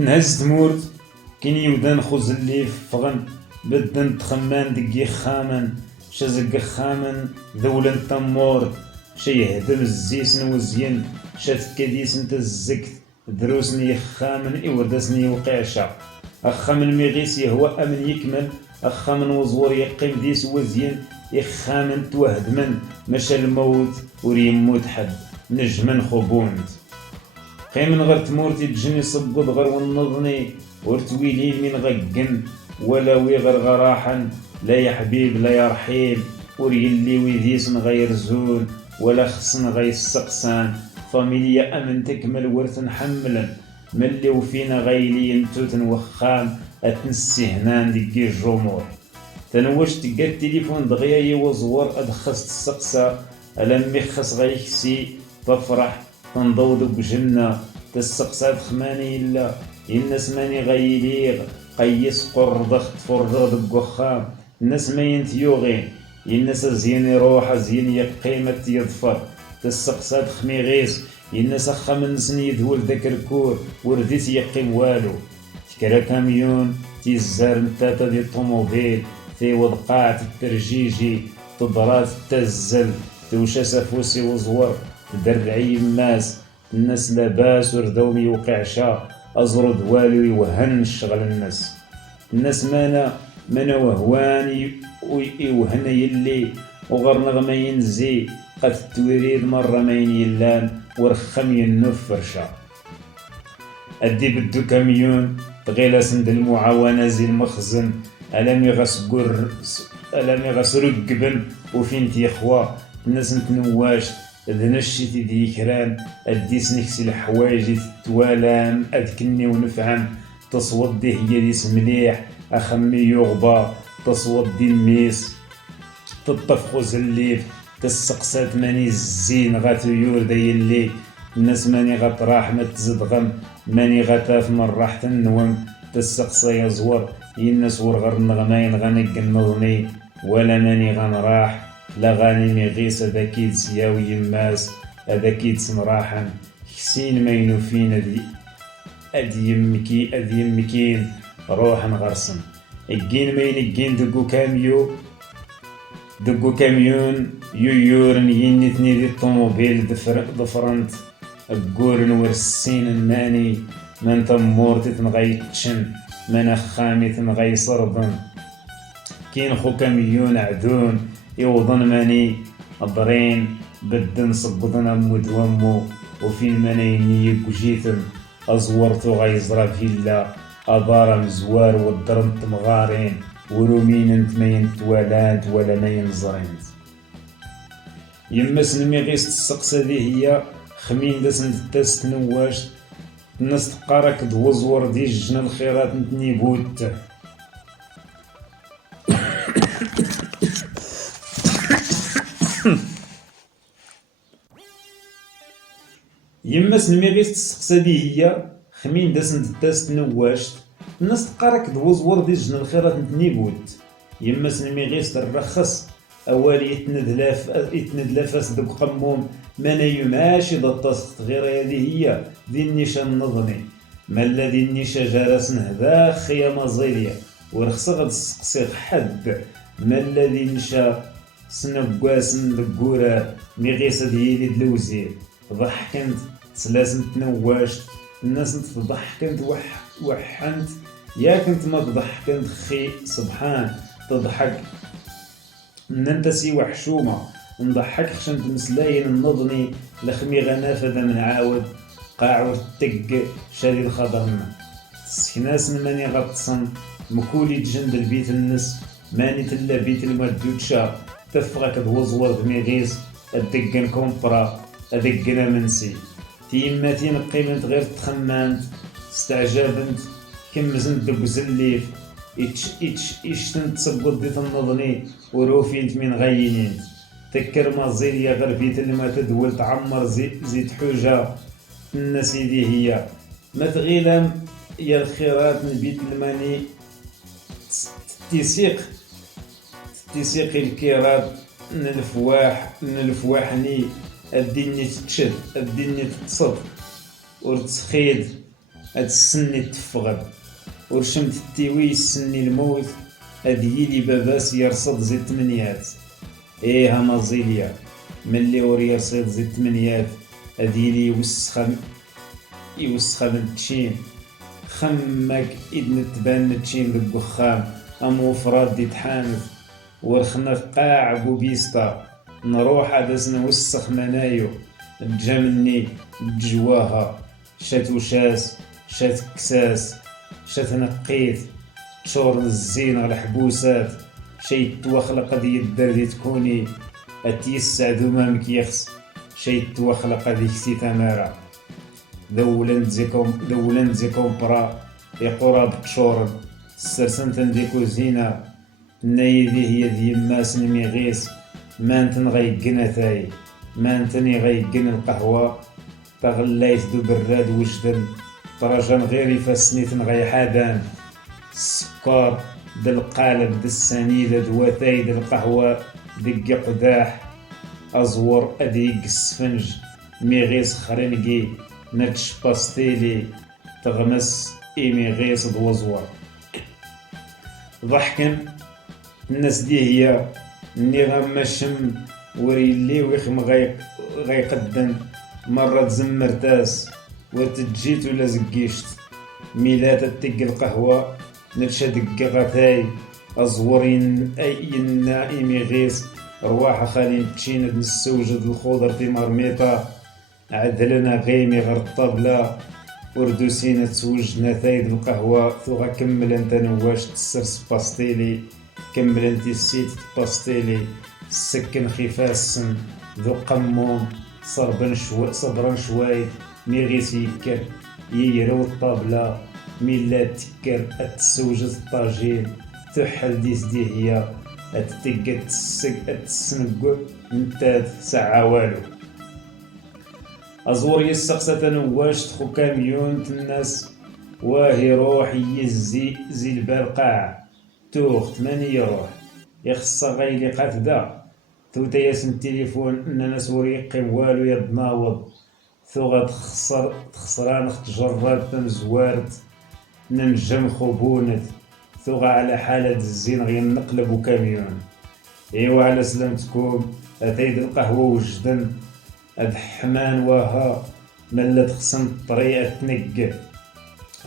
تنهز تمورت كين يودان خوز اللي فغن بدن تخمان دقي خامن شزق خامن ذولا تمور شي يهدم الزيسن وزين شات كديس انت الزكت دروسني خامن إوردسني وقعشا أخامن ميغيس يهوى أمن يكمل أخامن وزور يقيم ديس وزين يخامن توهدمن مشى الموت وريموت حد نجمن خبونت قيمن غير تمورتي تجني صبود غير ونضني ورتويلي من غقن ولا ويغر غراحا لا يا حبيب لا يا رحيل وريلي ويديسن غير زول ولا خصن غير السقسان فاميليا أمن تكمل ورث حملا ملي وفينا غيلي انتوتن وخام أتنسي هنان دقي الجمهور تنوش تلقى التليفون دغيا يوزور أدخست السقسا ألم يخص غيكسي تفرح تنضوض بجنة تسقسا خماني إلا الناس ماني غيليغ قيس قرضخ تفرغ دقوخام الناس ما ينتيوغين الناس زين روح زين يقيمة يظفر تسقسا خميغيس الناس خمن سني يدول ذاك الكور ورديت يقيم والو تكرا كاميون تيزار نتاتا دي الطوموبيل في وضقات الترجيجي تضرات تزل توشا سافوسي وزور تدرعي ماس الناس لاباس وردوم يوقعشا أزرد والو يوهن الشغل الناس مانا وهواني ويوهن يلي وغر نغما ينزي قد التوريد مرة ما ينيلان ورخم ينوف فرشا أدي بدو كاميون تغيلا سند المعاونة زي المخزن ألم يغس رقبن وفين تيخوا الناس نتنواش ذنشتي ديكران أديس نكسي الحوايج توالام أذكني ونفهم تصوت دي هي ديس مليح أخمي يغبا تصوت دي الميس تطفخو زليف تسقسات ماني الزين غاتيور داي اللي الناس ماني غتراح ما تزدغم ماني غتاف من راحة النوم تسقسا يزور الناس ورغر النغماين غنق النظني ولا ماني غنراح لا غاني ميغيس هذا كيد سياوي يماس هذا كيد سمراحا حسين ما ينوفين ادي يمكين روح نغرسن الجين ما ينجين دقو كاميون يورن ينثني دي الطوموبيل ضفرنت الجورن ورسين الماني من تمورتي تنغيتشن من خامي تنغي صربن كين خو كاميون عدون يوضن ماني الضرين بدن صبضن أمود وامو وفين مانيني يقجيتن أزورتو غيزرا فيلا أدار مزوار والدرنت مغارين ورومين انت ما ينتوالانت ولا ما ينزرينت يمس نميغيس تسقسا دي هي خمين داس نتاس تنواش الناس تقارك دوزور دي جنا الخيرات نتني بوت يمس نميغيس تسقسا دي هي خمين داس نتاس تنواش الناس تقارك دوزور دي جنا الخيرات نتني بوت يمس نميغيس ترخص أوالي يتندلافاس دوك قموم مانا يماشي ضطاسق غير هذه هي ذي النيشا النظمي مالا ذي النيشا جارس نهدا خيا مزيليا ورخصا غد سقسيق حد مالا ذي النيشا سنقواسن دقورا ميغيسا ديالي دلوزير ضحكنت سلاسن تنواشت الناس تضحكنت وحنت يا كنت ما تضحكنت خي سبحان تضحك ننتسي وحشومة نضحك خشنت مسلاين النضني لخمي غنافذة من عاود قاعو التق شادي الخضرنا سكناس ماني غطسن مكولي تجند البيت النس ماني تلا بيت المدوتشا تفغك دوزور بميغيس الدقن كومبرا أدقنا منسي تيماتين قيمت غير تخمانت استعجابنت كمزنت دق زليف إيش تنتصبط دي تنضني وروفينت من غينين تكر مازيليا غير بيت لما تدول تعمر زيت حوجة الناس دي هي ما تغيلم يا الخيرات من بيت الماني تسيق الكيرات نلفواحني الدنيا تتشد الدنيا تتصد ورتسخيد هاد السني تفغد ورشمت التيوي السني الموت، هاد يلي باباس يرصد زي التمنيات. ايه مازيليا ملي ور يرصد زي التمنيات، هاد يلي يوسخ من تشين خمك إذ تبان تشين دك وخام أموفرات دي تحانف والخنق قاع بوبيستا نروح عدس نوسخ منايو تجامني جواها شات وشاس شات كساس شات نقيت تشور الزين على حبوسات شي توخلق دي الدردي تكوني اتيسع دومامك يخس شي توخلق دي كسي تمارا دولن زيكم برا يقرب تشورن السرسنت ديكو زينة نايدي هي دي ماس نميغيس مانتن غيقنا ثاي مانتني غيقن القهوة تغليت دو براد وجدن طرجان غيري فاسنيتن غيحادان السكر بالقالب بالسنيدة دواتاي القهوة دق قداح أزور أديق السفنج ميغيس خرنقي نتش باستيلي تغمس ميغيس دوزور ضحكن الناس دي هي ني غمشم وريلي ويخم غيقدن مرة تزمرتاس وتجيت ولا زقيشت ميلات تق القهوة نتشا دقا غتاي أزورين أي النائم غيس رواح خالي تشيند نسوجد الخضر في مرميطة عدلنا غيمي غير الطبلة وردوسينا تسوجنا ثايد القهوة ثوغا كمل انت نواش تسرس باستيلي كمل انت السيت باستيلي السكن خفاسن ذو قموم صبرا شوي ميغيس يكر ييرو الطابلة ميلا تكر اتسوجد الطاجين تحل ديس دي هي اتتقى اتسنق نتاد ساعة والو أزور يسقسة نواش تخو كاميون الناس واهي روح يزي زي البرقاع توخ تماني يروح يخص غيلي قاتدا توتا ياسن التليفون اننا سوريقي والو يدناوض ثوغا تخسران تجرد تمزوارت ننجم خبونت ثوغا على حالة الزين غير نقلب كاميون ايوا على سلامتكم اتايد القهوة وجدن هاد حمان واها ملا تخسن الطريقة تنق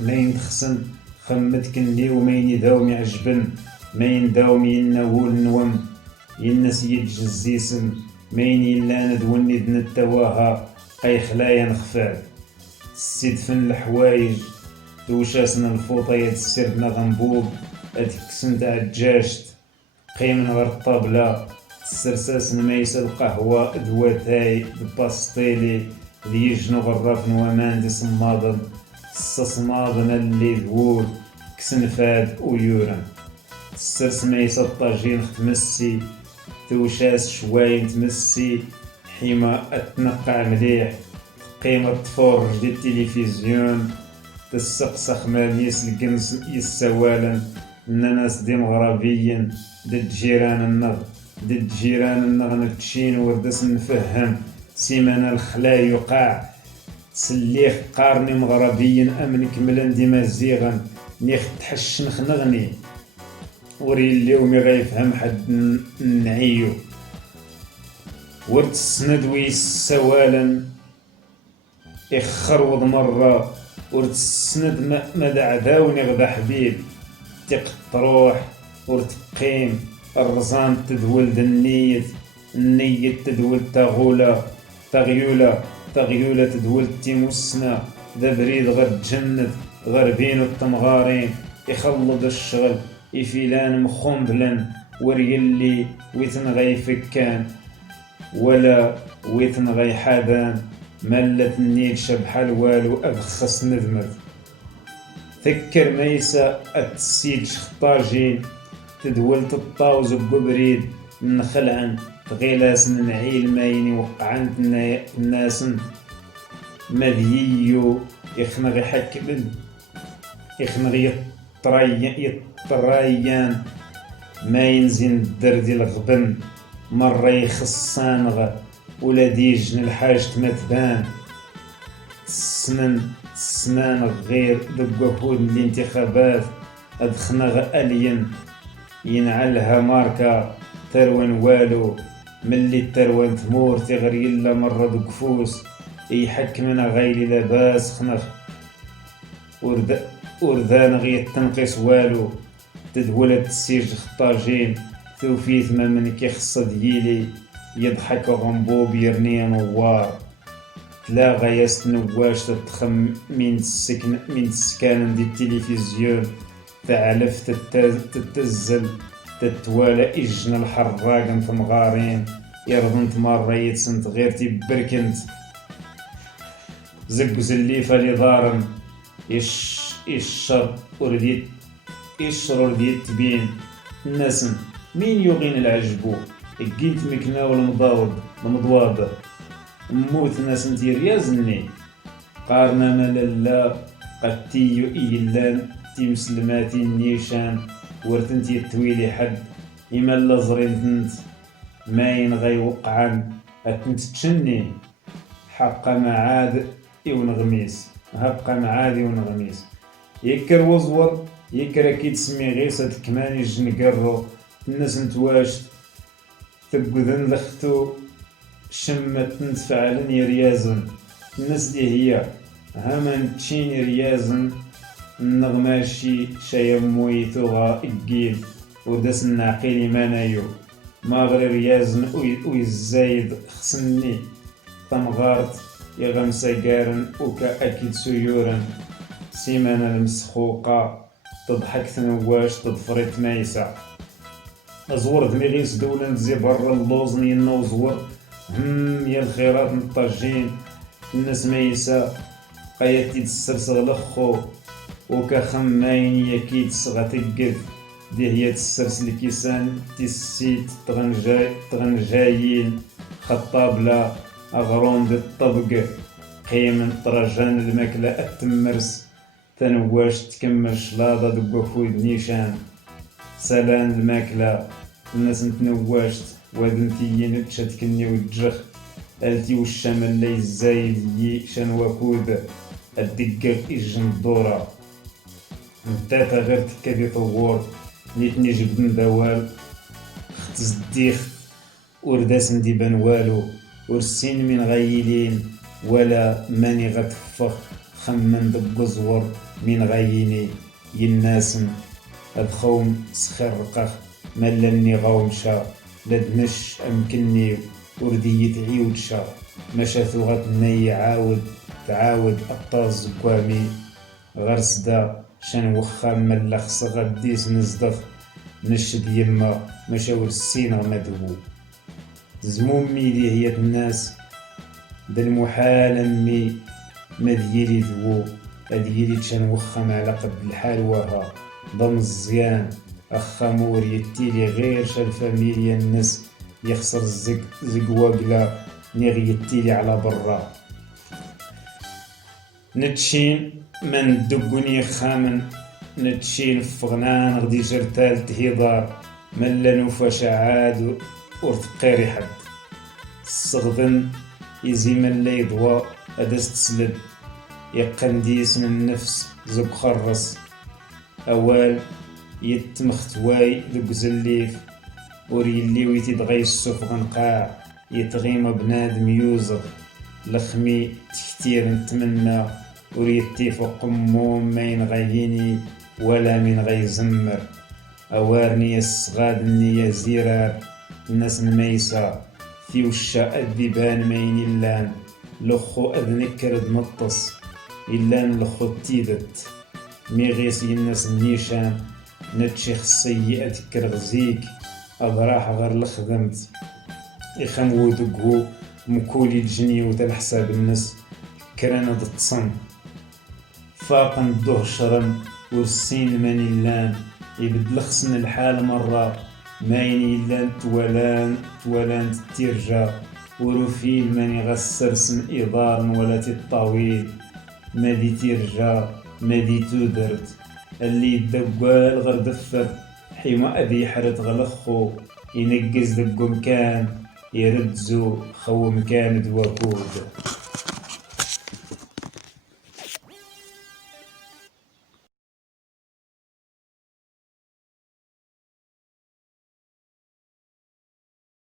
ماين تخسن خمت كني وماين يداوم يعجبن ماين داوم يناول نوم ينس يتجزيسن ماين يلا ندوني دنتواها قي خلايا نخفال السيدفن الحوايج توشاسن الفوطة يتسردنا غنبوب اتكسن تاع الجاشت قيمن غير الطابلة السرساس نميس القهوة دواتاي الباستيلي ليجنو غرافن ومان دي صمادن السصمادن اللي ذول كسنفاد ويورن السرس ميس الطاجين ختمسي توشاس شواين تمسي حيما اتنقع مليح قيمة تفرج دي التلفزيون تسقسخ ماليس الكنس يسوالن الناس دي مغربيين ضد جيران النغ ضد جيران النغ نتشين وردس نفهم سيمانا الخلا يقع سليخ قارني مغربيين امن كملن دي مزيغا نيخ تحش نخنغني وريلي ومي غيفهم حد نعيو ورد السند ويسوالا يخروض مرة ورد السند مدى عداوني غدا حبيب تروح ورد قيم الرزان تدول النية تدول تغيولة تدول تيموسنا ذا بريد غير جند غير بينو التمغارين يخلط الشغل يفيلان مخنبلن وريلي ويتن غيفكان ولا ويتن غيحادان ملت النيل شبحال والو أبخص ندمت ذكر ميسا التسيد شخطاجين تدولت الطاوز ببريد نخلعن تغيلاس نعيل مايني وقعن الناس مذيو يخنغ يحكبن يخنغ يطريان ما ينزين الدردي الغبن مرة يخصانغ ولا ديجن الحاج تمتبان السنان غير دقوكود الانتخابات أدخنا ألين ينعلها ماركا تروان والو ملي تروان ثمور تغري إلا مرة دقفوس يحكمنا غيلي لاباس خنخ وردان غير تنقص والو تدولت السيج خطاجين ثوفيث ما من كيخص ديالي يضحك غنبوب يرني نوار تلاغا ياس نواش تتخم من السكان دي التلفزيون تعلف تتزل تتوالى إجنا الحراق ثمغارين يرضن مرة يتسنت غير تبركنت زق زليفة لضارن إشر ورديت تبين الناس مين يغين العجبو قيت مكنا والمضواد موت ناس ندير يازني قارنا ملالا قتيو إيلان تيمسلماتي النيشان ورتنتي التويلي حد إما اللازرين تنت ماين غي وقعان أتنت تشني حقا معاد ونغميس هبقى معادي ونغميس يكر وزور يكر أكيد سمي غيسة كمان يجنقرو الناس نتواش تقذن لختو شمت نتفعلن يريازن الناس دي هي همان تشين ريازن النغماشي شايموي ثغا إقيل ودس الناقيل مانايو ما غير ريازن ويزايد خسني تمغارت يغمسا قارن وكا أكيد سيورن سيمانا المسخوقة تضحك تنواش تضفريت مايسا أزور دميغيس دولة نزي برا اللوز نينا وزور يا الخيرات نطاجين الناس مايسا قايتي تسرسغ لخو وكا خماين يكيد سغا تقف دي هي تسرس الكيسان تيسيت تغنجايين خطابلا أغرون دي الطبق قيم طرجان الماكلة التمرس تنواش تكمل شلاضة دقوفو نيشان سلان الماكلة الناس نتنواشت وادنتيين تشتكني وتجخ التي والشمال لي الزايد يي شان وكود الدقاق إجن الدورة نتاتا غير تكادي طوور نيتني جبدن دوال ختز الديخ ورداس نديبان والو ورسين من غايلين ولا ماني غتفخ خمن دق زور من غاييني يناسن أدخوم سخر رقخ ملاني غاومشا لدنش أمكني وردية عيودشا مشاثو غتني تعاود أبطاز زكوامي غرسدا شان وخا ملخص غديس نزدف نشد يما مشاور السين غمدهو زمومي دي هي الناس دا المحال أمي مديري ذو أديري تشان وخا على قد الحال وها ضم الزيان أخا مور يتيلي غير شالفاميليا الناس يخسر زق واقلا نيغ يتيلي على برا نتشين من دقوني خامن نتشين فغنان غدي جرتال تهيضار ملا نوفا عاد ورتقيري حد الصغدن يزي من لا يضوى أدس تسلد يقنديس من النفس زق خرس أوال يتمختواي ذوك زليف وريلي ويتدغي السوف غنقاع يتغيم بنادم يوزغ لخمي تكتير نتمنى وريتي فوق قموم ما ينغيني ولا من غي زمر أوارني الصغاد النية زيرار الناس الميسا في وشا الذبان مين اللان لخو أذنكر نطس إلان لخو تيدت ميغيس الناس النيشان نتشي خصي أذكر غزيك أضراح غير لخدمت يخمو دقو مكولي الجني وذا الحساب الناس كرانا تصن فاقن دوه شرم ورسين من اللان يبدل خصن الحال مرة ماين اللان توالان تتيرجا وروفيل ماني غسر سن إضار ولا تطاويل مادي تيرجا مادي تودرت اللي يدقوال غير دفر حيما أذي حرت غلخو ينقز دقو مكان يردزو خو مكان دواكود